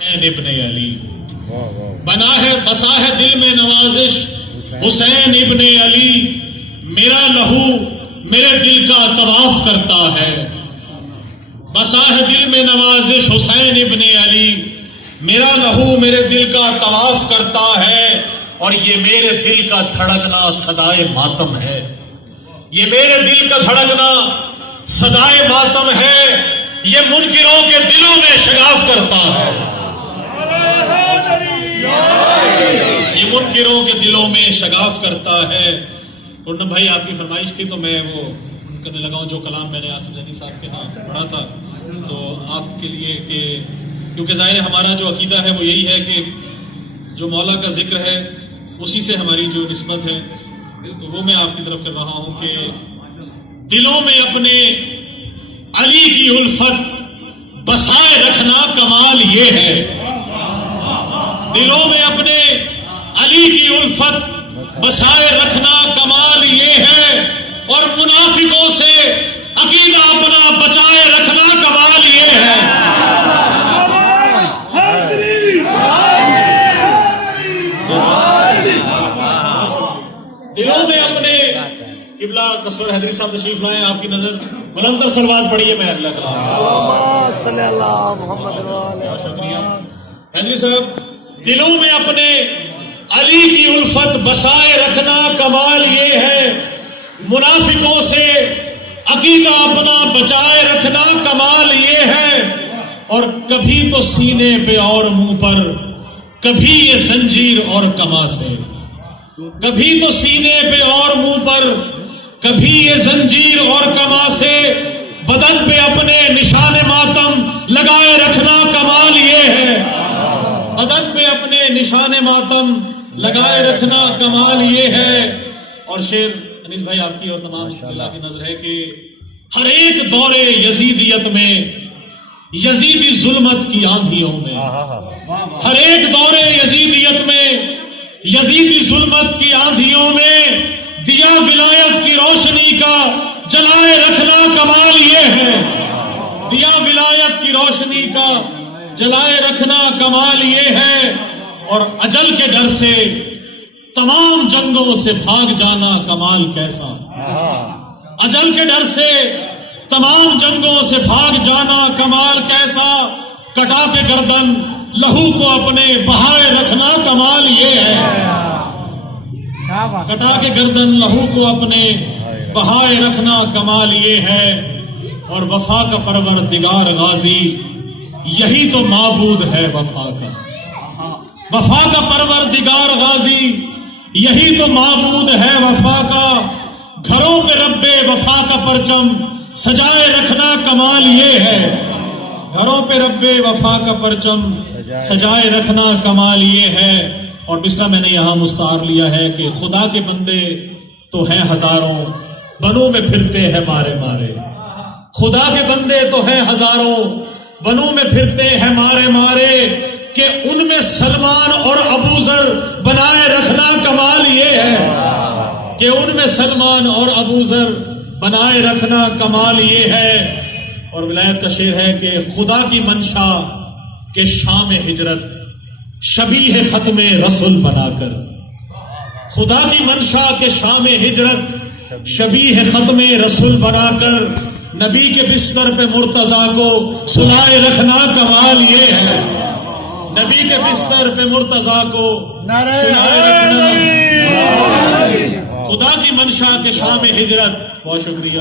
ابن علی بنا ہے بسا ہے دل میں نوازش حسین ابن علی، میرا لہو میرے دل کا طواف کرتا ہے۔ بسا ہے دل میں نوازش حسین ابن علی، میرا لہو میرے دل کا طواف کرتا ہے، اور یہ میرے دل کا دھڑکنا صدائے ماتم ہے۔ یہ میرے دل کا دھڑکنا صدائے ماتم ہے، یہ منکروں کے دلوں میں شگاف کرتا ہے۔ یہ منکروں کے دلوں میں شگاف کرتا ہے۔ اور نہ بھائی آپ کی فرمائش تھی تو میں وہ کرنے لگا ہوں جو کلام میں نے آصف زینی صاحب کے ہاں پڑھا تھا، تو آپ کے لیے کہ کیونکہ ظاہر ہے ہمارا جو عقیدہ ہے وہ یہی ہے کہ جو مولا کا ذکر ہے اسی سے ہماری جو نسبت ہے، تو وہ میں آپ کی طرف کر رہا ہوں کہ دلوں میں اپنے علی کی الفت بسائے رکھنا کمال یہ ہے۔ دلوں میں اپنے علی کی الفت بسائے رکھنا کمال یہ ہے، اور منافقوں سے عقیدہ اپنا بچائے رکھنا کمال یہ ہے۔ دلوں میں اپنے قبلہ قصور حیدری صاحب تشریف لائیں، آپ کی نظر بلندر سلوات پڑھیے میں اللہ کلام صلی اللہ محمد حیدری صاحب، دلوں میں اپنے علی کی الفت بسائے رکھنا کمال یہ ہے، منافقوں سے عقیدہ اپنا بچائے رکھنا کمال یہ ہے، اور کبھی تو سینے پہ اور منہ پر، کبھی یہ زنجیر اور کما سے، کبھی تو سینے پہ اور منہ پر، کبھی یہ زنجیر اور کما سے، بدن پہ اپنے نشان ماتم لگائے رکھنا کمال یہ ہے۔ بدن پہ اپنے نشان ماتم لگائے رکھنا کمال یہ ہے۔ اور شعر انیس بھائی آپ کی اور تمام اللہ کی نظر ہے کہ ہر ایک دور یزیدیت میں، یزیدی ظلمت کی آندھیوں میں، ہر ایک دور یزیدیت میں، یزیدی ظلمت کی آندھیوں میں، دیا ولایت کی روشنی کا جلائے رکھنا کمال یہ ہے۔ دیا ولایت کی روشنی کا جلائے رکھنا کمال یہ ہے، اور اجل کے ڈر سے تمام جنگوں سے بھاگ جانا کمال کیسا۔ اجل کے ڈر سے تمام جنگوں سے بھاگ جانا کمال کیسا، کٹا کے گردن لہو کو اپنے بہائے رکھنا کمال یہ ہے۔ کٹا کے گردن لہو کو اپنے بہائے رکھنا کمال یہ ہے، اور وفا کا پروردگار غازی یہی تو معبود ہے وفا کا۔ وفا کا پروردگار غازی یہی تو معبود ہے وفا کا، گھروں پہ رب وفا کا پرچم سجائے رکھنا کمال یہ ہے۔ گھروں پہ رب وفا کا پرچم سجائے رکھنا کمال یہ ہے۔ اور بسرا میں نے یہاں مستعار لیا ہے کہ خدا کے بندے تو ہیں ہزاروں، بنوں میں پھرتے ہیں مارے مارے۔ خدا کے بندے تو ہیں ہزاروں، بنوں میں پھرتے ہیں مارے مارے، کہ ان میں سلمان اور ابو ذر بنائے رکھنا کمال یہ ہے۔ کہ ان میں سلمان اور ابو ذر بنائے رکھنا کمال یہ ہے۔ اور ولایت کا شعر ہے کہ خدا کی منشا کے شام ہجرت شبیہ ختم رسول بنا کر، خدا کی منشا کے شام ہجرت شبیہ ختم رسول بنا کر، نبی کے بستر پہ مرتضیٰ کو سلائے رکھنا کمال یہ ہے۔ نبی کے بستر پہ مرتضیٰ کو سلائے رکھنا، خدا کی منشا کے شام ہجرت، بہت شکریہ،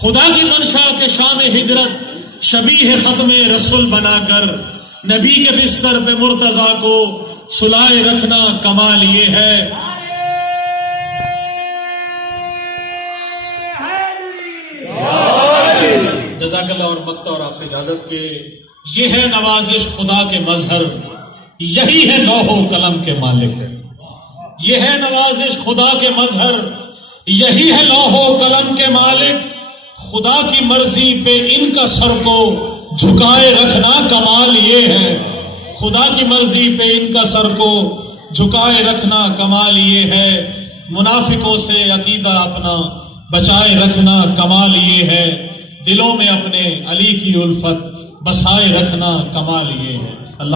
خدا کی منشا کے شام ہجرت شبیہ ختم رسول بنا کر، نبی کے بستر پہ مرتضیٰ کو سلائے رکھنا کمال یہ ہے۔ جزاک اللہ اور مقتا اور آپ سے اجازت کہ یہ ہے نوازش خدا کے مظہر، یہی ہے لوح و قلم کے مالک۔ یہ ہے نوازش خدا کے مظہر، یہی ہے لوح و قلم کے مالک۔ خدا کی مرضی پہ ان کا سر کو جھکائے رکھنا کمال یہ ہے۔ خدا کی مرضی پہ ان کا سر کو جھکائے رکھنا کمال یہ ہے۔ منافقوں سے عقیدہ اپنا بچائے رکھنا کمال یہ ہے۔ دلوں میں اپنے علی کی الفت بسائے رکھنا کمال یہ ہے۔